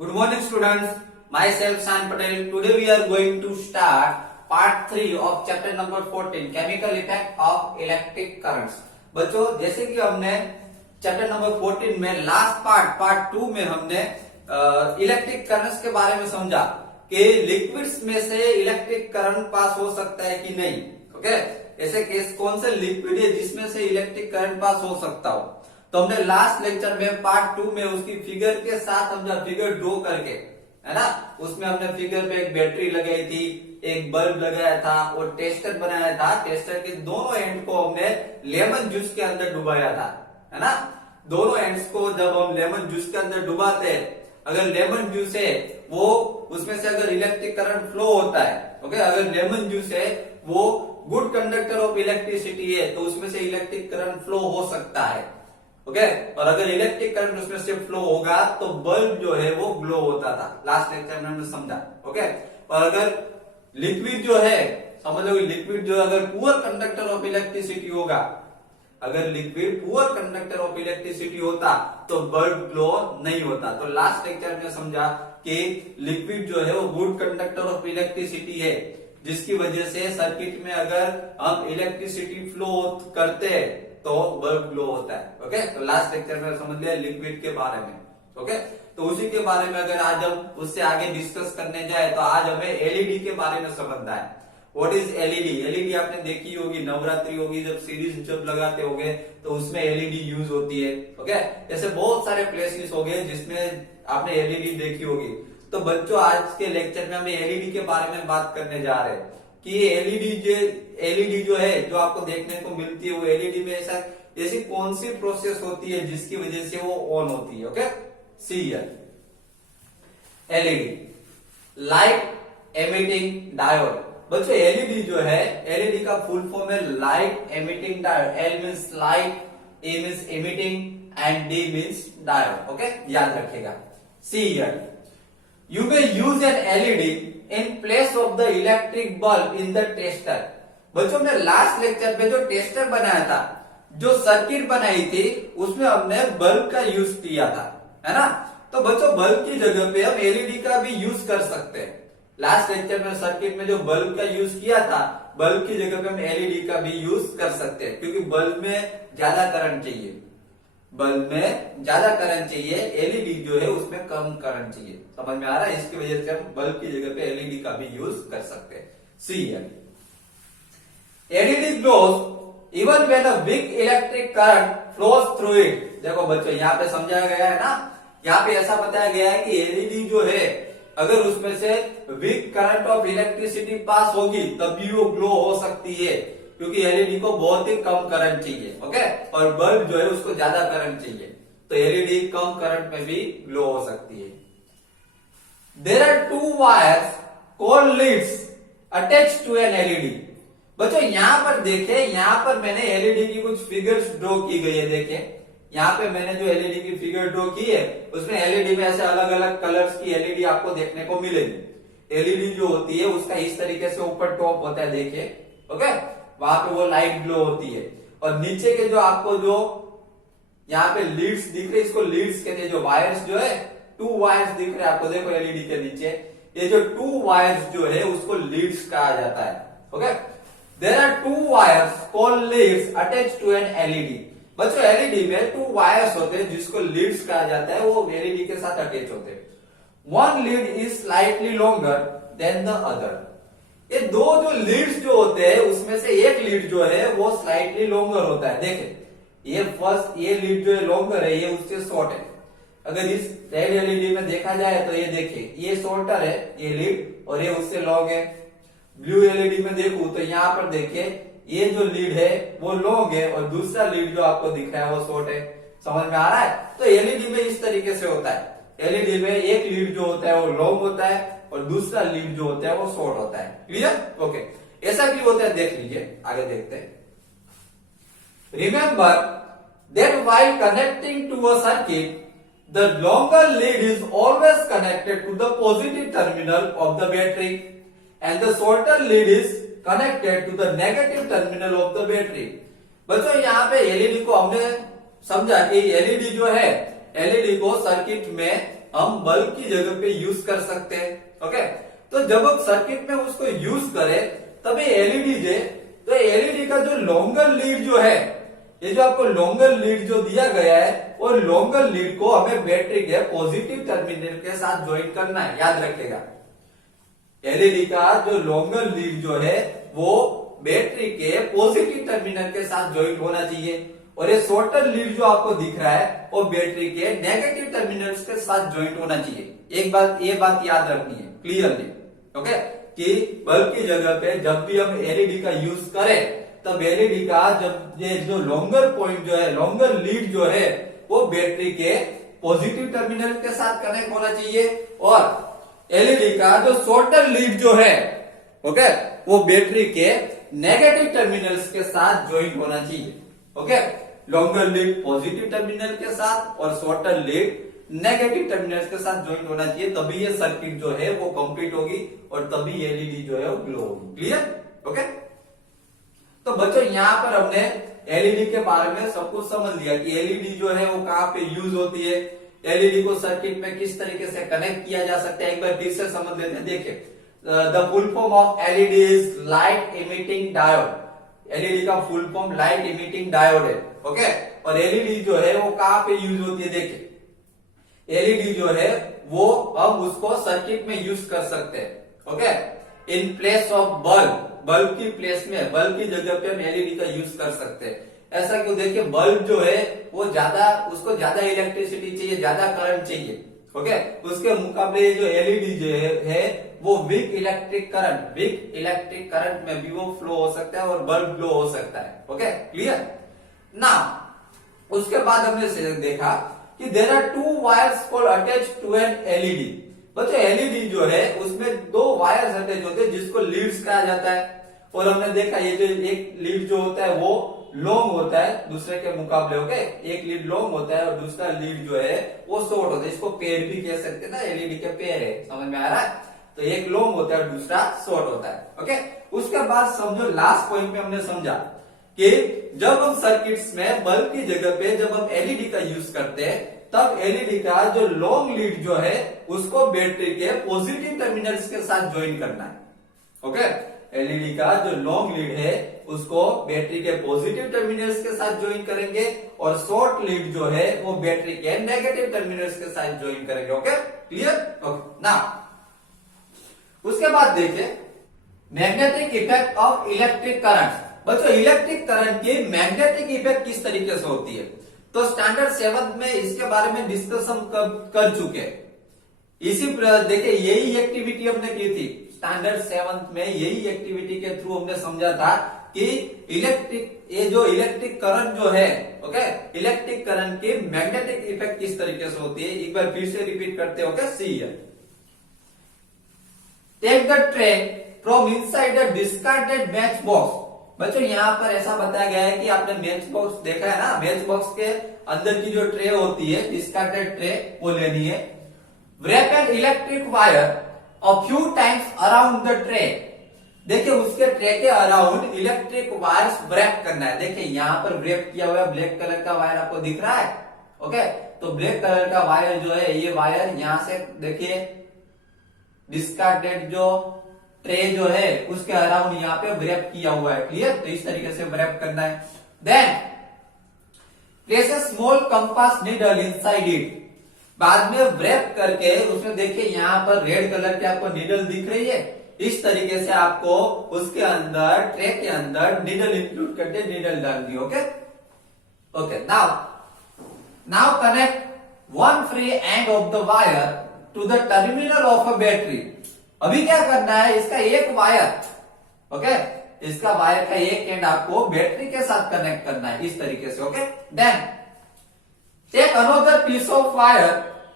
Good morning, students. Myself San Patel. Today we are going to start part 3 of chapter number 14, chemical effect of electric currents. बच्चों, जैसे कि हमने chapter number 14 में last part 2 में हमने electric currents के बारे में समझा कि लिक्विड्स में से इलेक्ट्रिक करंट पास हो सकता है कि नहीं. ओके, ऐसे केस कौन से लिक्विड है जिसमें से इलेक्ट्रिक करंट पास हो सकता हो. तो हमने लास्ट लेक्चर में पार्ट 2 में उसकी फिगर के साथ समझा, फिगर ड्रॉ करके, है ना. उसमें हमने फिगर पे एक बैटरी लगाई थी, एक बल्ब लगाया था और टेस्टर बनाया था. टेस्टर के दोनों एंड को हमने लेमन जूस के अंदर डुबाया था, है ना. दोनों एंड्स को जब हम लेमन जूस के अंदर डुबाते हैं, अगर लेमन जूस है वो उसमें से अगर इलेक्ट्रिक करंट फ्लो होता है, ओके, अगर लेमन जूस है वो गुड कंडक्टर ऑफ इलेक्ट्रिसिटी है तो उसमें से इलेक्ट्रिक करंट फ्लो हो सकता है. ओके, और अगर इलेक्ट्रिक करंट उसमें से फ्लो होगा तो बल्ब जो है वो ग्लो होता था. लास्ट लेक्चर में हमने समझा. ओके, और अगर लिक्विड जो है, समझ लो लिक्विड जो अगर पुअर कंडक्टर ऑफ इलेक्ट्रिसिटी होगा, अगर liquid poor conductor of electricity होता तो बल्ब ग्लो नहीं होता. तो लास्ट लेक्चर में समझा कि लिक्विड जो है वो गुड कंडक्टर ऑफ इलेक्ट्रिसिटी है, जिसकी वजह से सर्किट में अगर हम इलेक्ट्रिसिटी फ्लो करते हैं तो बल्ब ग्लो होता है. ओके, तो लास्ट लेक्चर में समझ लिया लिक्विड के बारे में. ओके, तो उसी के बारे में अगर आज हम उससे आगे डिस्कस करने जाए तो आज हमें एलईडी के बारे में समझना है. What is LED? एलईडी आपने देखी होगी, नवरात्रि होगी, जब सीरीज जब लगाते होगे तो उसमें एलईडी यूज होती है. ओके, ऐसे बहुत सारे प्लेसेस हो गए जिसमें आपने एलईडी देखी होगी. तो बच्चों, आज के लेक्चर में हम एलईडी के बारे में बात करने जा रहे हैं कि एलईडी जो है जो आपको देखने को मिलती है वो एलईडी में ऐसी कौन सी प्रोसेस होती है जिसकी वजह से वो ऑन होती है. Okay, see here LED, light emitting diode. बच्चों, एलईडी जो है, एलईडी का फुल फॉर्म है light emitting diode. L means light, A means emitting and D means diode. Okay, याद रखेगा. See here, you may use an LED in place of the electric bulb in the tester. बच्चों, हमने last lecture में जो tester बनाया था, जो circuit बनाई थी, उसमें हमने बल्ब का यूज किया था, है ना. तो बच्चों, बल्ब की जगह पे हम एलईडी का भी यूज कर सकते हैं. लास्ट लेक्चर में सर्किट में जो बल्ब का यूज किया था, बल्ब की जगह पे हम एलईडी का भी यूज कर सकते हैं, क्योंकि बल्ब में ज्यादा करंट चाहिए. बल्ब में ज्यादा करंट चाहिए, एलईडी जो है उसमें कम करंट चाहिए. समझ में आ रहा है? इसकी वजह से हम बल्ब की जगह पे एलईडी का भी यूज कर सकते हैं. See here, LED glows even when a weak electric current flows through it. देखो बच्चों, यहाँ पे समझाया गया है ना, यहाँ पे ऐसा बताया गया है कि एलईडी जो है अगर उसमें से weak current of electricity pass होगी तब भी वो ग्लो हो सकती है, क्योंकि एलईडी को बहुत ही कम करंट चाहिए. ओके, और बल्ब जो है उसको ज्यादा करंट चाहिए, तो एलईडी कम करंट में भी ग्लो हो सकती है. There are two wires called leads attached to an LED. बच्चों, यहां पर देखे, यहां पर मैंने एलईडी की कुछ फिगर्स ड्रॉ की गई है. देखे, यहाँ पे मैंने जो एलईडी की फिगर ड्रॉ की है उसमें एलईडी में ऐसे अलग अलग कलर्स की एलईडी आपको देखने को मिलेगी. एलईडी जो होती है उसका इस तरीके से ऊपर टॉप होता है, देखिए. ओके, वहां पे वो लाइट ग्लो होती है, और नीचे के जो आपको जो यहाँ पे लीड्स दिख रहे, इसको लीड्स कहते हैं. जो वायर्स जो है, 2 वायर्स दिख रहे हैं आपको, देखो एलईडी के नीचे, ये जो 2 वायर्स जो है उसको लीड्स कहा जाता है. Okay, there are 2 wires called leads attached to an LED. बच्चों, एलईडी में 2 वायर्स होते हैं जिसको लीड्स कहा जाता है, वो एलईडी के साथ अटैच होते हैं. One lead is slightly longer than the other. ये दो जो लीड्स जो होते हैं उसमें से एक लीड जो है वो स्लाइटली लॉन्गर होता है. देखें, ये लीड जो है लॉन्गर है, ये उससे शॉर्ट है. अगर इस रेड एलईडी में देखा जाए तो ये देखिए, ये शॉर्टर है ये लीड, और ये उससे लॉन्ग है. ब्लू एलईडी में देखूं तो यहाँ पर देखिए, ये जो लीड है वो लॉन्ग है और दूसरा लीड जो आपको दिख रहा है वो शॉर्ट है. समझ में आ रहा है? तो एलईडी में इस तरीके से होता है. एलईडी में एक लीड जो होता है वो लॉन्ग होता है और दूसरा लीड जो होता है वो शॉर्ट होता है. क्लियर? ओके, ऐसा क्यों होता है देख लीजिए, आगे देखते हैं. Remember that while connecting to a circuit the longer lead is always connected to the positive terminal of the battery and the shorter lead is connected to the negative terminal of the battery. बच्चों, यहाँ पे LED को हमने समझा कि LED जो है, LED को सर्किट में हम बल्ब की जगह पे यूज कर सकते हैं। ओके, तो जब हम सर्किट में उसको यूज करें तभी एलईडी जो, तो एलईडी का जो लॉन्गर लीड जो है, ये जो आपको लॉन्गर लीड जो दिया गया है, वो लॉन्गर लीड को हमें बैटरी के पॉजिटिव टर्मिनल के साथ ज्वाइन करना है, याद रखिएगा। एलईडी का जो लॉन्गर लीड जो है वो बैटरी के पॉजिटिव टर्मिनल के साथ ज्वाइन होना चाहिए, और ये शॉर्टर लीड जो आपको दिख रहा है वो बैटरी के नेगेटिव टर्मिनल्स के साथ ज्वाइंट होना चाहिए। एक बात, ये बात याद रखनी है क्लियरली। ओके, कि बल्ब की जगह पे जब भी हम एलईडी का यूज करें तब एलईडी का जब ये जो लॉन्गर पॉइंट जो है, लॉन्गर लीड जो है, वो बैटरी के पॉजिटिव टर्मिनल के साथ कनेक्ट होना चाहिए, और एलईडी का जो शॉर्टर लीड जो है, ओके, वो बैटरी के नेगेटिव टर्मिनल्स के साथ ज्वाइंट होना चाहिए। Okay, longer lead positive terminal के साथ और शॉर्टर लीड नेगेटिव टर्मिनल्स के साथ ज्वाइंट होना चाहिए, तभी ये सर्किट जो है वो कंप्लीट होगी और तभी एलईडी जो है वो ग्लो होगी। क्लियर? ओके, तो बच्चों यहाँ पर हमने एलईडी के बारे में सब कुछ समझ लिया कि एलईडी जो है वो कहाँ पे यूज होती है, एलईडी को सर्किट में किस तरीके से कनेक्ट किया जा सकता है, एक बार फिर से समझ लेते हैं। देखिए, the full form of LED is light emitting diode. LED का full form light emitting diode है। ओके, और एलईडी जो है वो कहाँ पे यूज होती है, देखिए एलईडी जो है वो हम उसको सर्किट में यूज कर सकते हैं। Okay, in place of bulb, bulb की प्लेस में, बल्ब की जगह पे हम एलईडी का यूज कर सकते हैं। ऐसा क्यों? देखिए, बल्ब जो है वो ज्यादा, उसको ज्यादा इलेक्ट्रिसिटी चाहिए, ज्यादा करंट चाहिए। ओके, उसके मुकाबले जो एलईडी जो है वो वीक इलेक्ट्रिक करंट में भी वो फ्लो हो सकता है और बल्ब ग्लो हो सकता है। ओके, क्लियर ना? उसके बाद हमने देखा कि there are two wires called attached to an LED. बच्चों, एलईडी जो है उसमें दो वायर्स अटैच होते हैं जिसको लीड्स कहा जाता है, और हमने देखा ये जो एक लीड जो होता है वो लॉन्ग होता है दूसरे के मुकाबले। ओके, एक लीड लॉन्ग होता है और दूसरा लीड जो है वो शॉर्ट होता है, इसको पेयर भी कह सकते हैं ना, एलईडी के पेयर है, समझ में आ रहा है? तो एक लॉन्ग होता है और दूसरा शॉर्ट होता है। ओके, उसके बाद समझो लास्ट पॉइंट में हमने समझा कि जब हम सर्किट्स में बल्ब की जगह पे जब हम एलईडी का यूज करते हैं तब एलईडी का जो लॉन्ग लीड जो है उसको बैटरी के पॉजिटिव टर्मिनल्स के साथ ज्वाइन करना है। ओके, एलईडी का जो लॉन्ग लीड है उसको बैटरी के पॉजिटिव टर्मिनल्स के साथ ज्वाइन करेंगे, और शॉर्ट लीड जो है वो बैटरी के नेगेटिव टर्मिनल्स के साथ ज्वाइन करेंगे। Okay, clear? ओके, ना उसके बाद देखिए magnetic effect of electric current. बच्चों, इलेक्ट्रिक करंट की मैग्नेटिक इफेक्ट किस तरीके से होती है, तो स्टैंडर्ड 7 में इसके बारे में डिस्कशन कर चुके हैं। इसी देखिए यही एक्टिविटी हमने की थी स्टैंडर्ड 7 में, यही एक्टिविटी के थ्रू हमने समझा था कि ये जो इलेक्ट्रिक करंट जो है, ओके, इलेक्ट्रिक करंट की मैग्नेटिक इफेक्ट किस तरीके से होती है, एक बार फिर से रिपीट करते हैं। Okay, see here, take the tray from inside the discarded match box. बच्चों, यहाँ पर ऐसा बताया गया है कि आपने मैच बॉक्स देखा है ना, मैच बॉक्स के अंदर की जो ट्रे होती है, डिस्कार्डेड ट्रे, वो लेनी है। wrap an electric wire a few times around the tray। देखिए, उसके ट्रे के अराउंड इलेक्ट्रिक वायर्स व्रैप करना है। देखिए यहाँ पर व्रैप किया हुआ ब्लैक कलर का वायर आपको दिख रहा है। ओके, तो ब्लैक कलर का वायर जो है, ये वायर यहां से देखिए डिस्कार्डेड जो ट्रे जो है उसके अराउंड यहाँ पे व्रैप किया हुआ है। क्लियर? तो इस तरीके से व्रैप करना है। Then place a small compass needle inside it. बाद में व्रैप करके उसमें देखिए यहाँ पर रेड कलर की आपको नीडल दिख रही है, इस तरीके से आपको उसके अंदर, ट्रे के अंदर नीडल इंक्लूड करके नीडल डालनी। Okay okay, now connect one free end of the wire to the terminal of a battery. अभी क्या करना है, इसका एक वायर, ओके, इसका वायर का एक एंड आपको बैटरी के साथ कनेक्ट करना है इस तरीके से। Okay, then take another piece of wire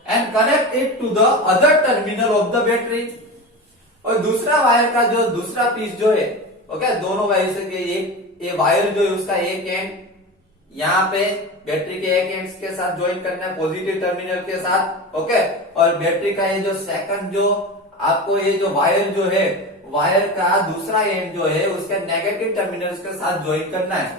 and connect it to the other terminal of the battery. और दूसरा वायर का जो दूसरा पीस जो है, ओके, दोनों वायर से एक ये वायर जो है उसका एक एंड यहाँ पे बैटरी के एक एंड के साथ ज्वाइन करना है पॉजिटिव टर्मिनल के साथ। ओके, और बैटरी का ये जो सेकंड जो आपको ये जो वायर जो है, वायर का दूसरा एंड जो है उसके नेगेटिव टर्मिनल्स के साथ ज्वाइन करना है।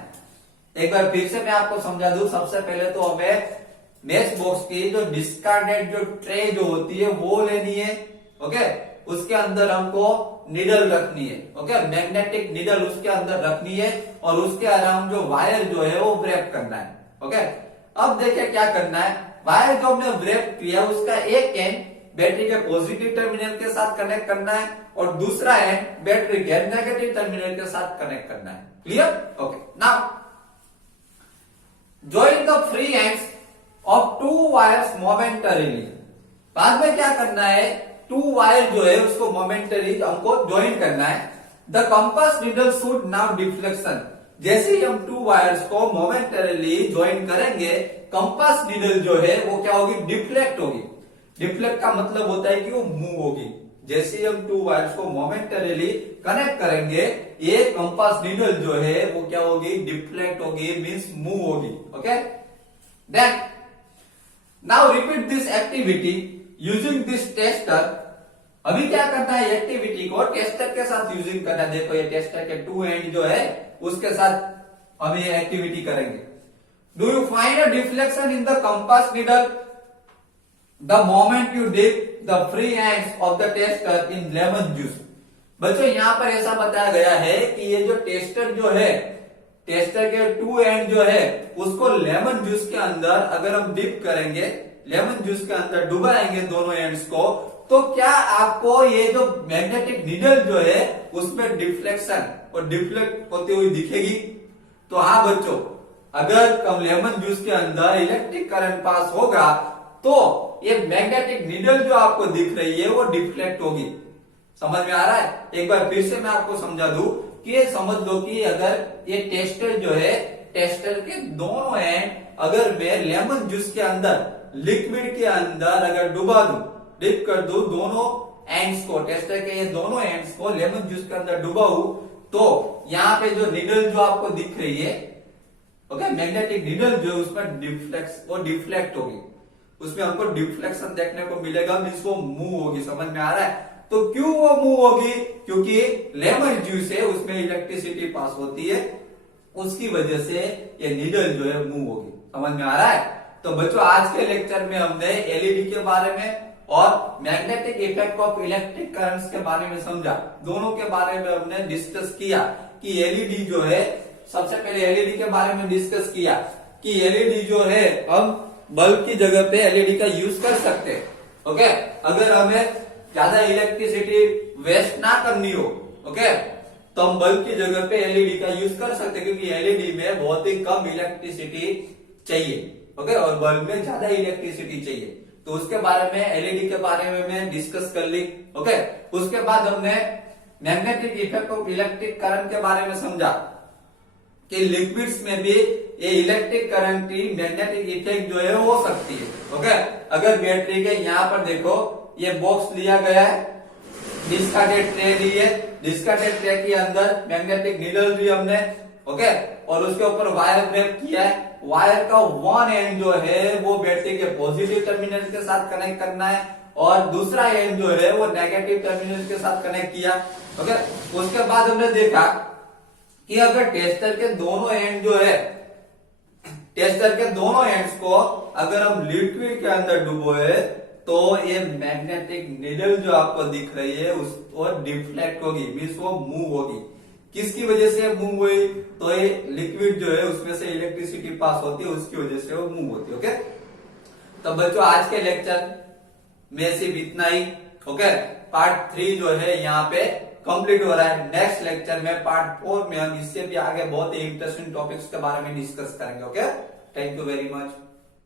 एक बार फिर से मैं आपको समझा दूं, सबसे पहले तो हमें मैच बॉक्स की जो डिस्कार्डेड जो ट्रे जो होती है वो लेनी है। ओके, उसके अंदर हमको निडल रखनी है। ओके, मैग्नेटिक निडल उसके अंदर रखनी है और उसके अराउंड जो वायर जो है वो व्रैप करना है। ओके, अब देखिए क्या करना है। वायर जो हमने व्रैप किया उसका एक एंड बैटरी के पॉजिटिव टर्मिनल के साथ कनेक्ट करना है और दूसरा एंड बैटरी के नेगेटिव टर्मिनल के साथ कनेक्ट करना है। Clear? Okay, now join the free ends of two wires momentarily। बाद में क्या करना है, टू वायर जो है उसको मोमेंटरी हमको ज्वाइन करना है। The compass needle should now deflection. जैसे ही हम टू वायर्स को मोमेंटरीली ज्वाइन करेंगे, कंपास नीडल जो है वो क्या होगी, डिफ्लेक्ट होगी। डिफ्लेक्ट का मतलब होता है कि वो मूव होगी। जैसे ही हम टू वायर्स को मोमेंटरीली कनेक्ट करेंगे, ये कंपास नीडल जो है वो क्या होगी, डिफ्लेक्ट होगी, मींस मूव होगी। Okay, then now repeat this activity using this tester. अभी क्या करना है, एक्टिविटी को टेस्टर के साथ यूजिंग करना है। देखो ये टेस्टर के टू एंड जो है उसके साथ हम ये एक्टिविटी करेंगे। Do you find a deflection in the compass needle the moment you dip the free ends of the tester in lemon juice. बच्चों यहां पर ऐसा बताया गया है कि ये जो टेस्टर जो है, टेस्टर के टू एंड जो है उसको लेमन जूस के अंदर अगर हम डिप करेंगे, लेमन जूस के अंदर डुबाएंगे दोनों एंड्स को, तो क्या आपको ये जो मैग्नेटिक नीडल जो है उसमें डिफ्लेक्शन और डिफ्लेक्ट होती हुई दिखेगी? तो हाँ बच्चों, अगर लेमन जूस के अंदर इलेक्ट्रिक करंट पास होगा तो ये मैग्नेटिक नीडल जो आपको दिख रही है वो डिफ्लेक्ट होगी। समझ में आ रहा है? एक बार फिर से मैं आपको समझा दूं कि ये समझ लो कि अगर ये टेस्टर जो है, टेस्टर के दोनों एंड अगर मैं लेमन जूस के अंदर, लिक्विड के अंदर अगर डुबा दूं, डिप कर दूं दोनों एंड्स को, टेस्टर के ये दोनों एंड्स को लेमन जूस के अंदर डुबाऊं, तो यहाँ पे जो नीडल जो आपको दिख रही है, ओके, मैग्नेटिक नीडल जो है उसमें डिफ्लेक्ट होगी, उसमें हमको डिफ्लेक्शन देखने को मिलेगा, मींस वो मूव होगी। समझ में आ रहा है? तो क्यों वो मूव होगी? क्योंकि लेमन जूस है उसमें इलेक्ट्रिसिटी पास होती है, उसकी वजह से ये नीडल जो है मूव होगी। समझ में आ रहा है? तो बच्चों आज के लेक्चर में हमने एलईडी के बारे में और magnetic effect of electric currents के बारे में समझा। दोनों के बारे में हमने डिस्कस किया कि एलईडी जो है, सबसे पहले एलईडी के बारे में डिस्कस किया कि एलईडी जो है हम बल्ब की जगह पे एलईडी का यूज कर सकते हैं। ओके, अगर हमें ज्यादा इलेक्ट्रिसिटी वेस्ट ना करनी हो, ओके, तो हम बल्ब की जगह पे एलईडी का यूज कर सकते हैं, क्योंकि एलईडी में बहुत ही कम इलेक्ट्रिसिटी चाहिए। ओके, और बल्ब में ज्यादा इलेक्ट्रिसिटी चाहिए। तो उसके बारे में, एलईडी के बारे में मैं डिस्कस कर ली। ओके, उसके बाद हमने magnetic effect of electric current के बारे में समझा कि लिक्विड्स में भी ये इलेक्ट्रिक करंट की मैग्नेटिक इफेक्ट जो है हो सकती है। ओके, अगर बैटरी के यहाँ पर देखो ये बॉक्स लिया गया है, डिस्कार्डेड ट्रे ली है, डिस्कार्डेड ट्रे के अंदर मैग्नेटिक नीडल ली हमने, ओके, और उसके ऊपर वायर व्रैप किया है। वायर का वन एंड जो है वो बैटरी के पॉजिटिव टर्मिनल के साथ कनेक्ट करना है और दूसरा एंड जो है वो नेगेटिव टर्मिनल के साथ कनेक्ट किया। ओके, उसके बाद हमने देखा कि अगर टेस्टर के दोनों एंड जो है, टेस्टर के दोनों एंड्स को अगर हम लिक्विड के अंदर डुबोए तो ये मैग्नेटिक नीडल जो आपको दिख रही है उसको डिफ्लेक्ट होगी, मींस वो मूव होगी। किसकी वजह से मूव हुई? तो ये लिक्विड जो है उसमें से इलेक्ट्रिसिटी पास होती है, उसकी वजह से वो मूव होती है। ओके, तो बच्चों आज के लेक्चर में सिर्फ इतना ही। ओके, पार्ट 3 जो है यहाँ पे कंप्लीट हो रहा है। नेक्स्ट लेक्चर में पार्ट 4 में हम इससे भी आगे बहुत ही इंटरेस्टिंग टॉपिक्स के बारे में डिस्कस करेंगे। Okay, thank you very much.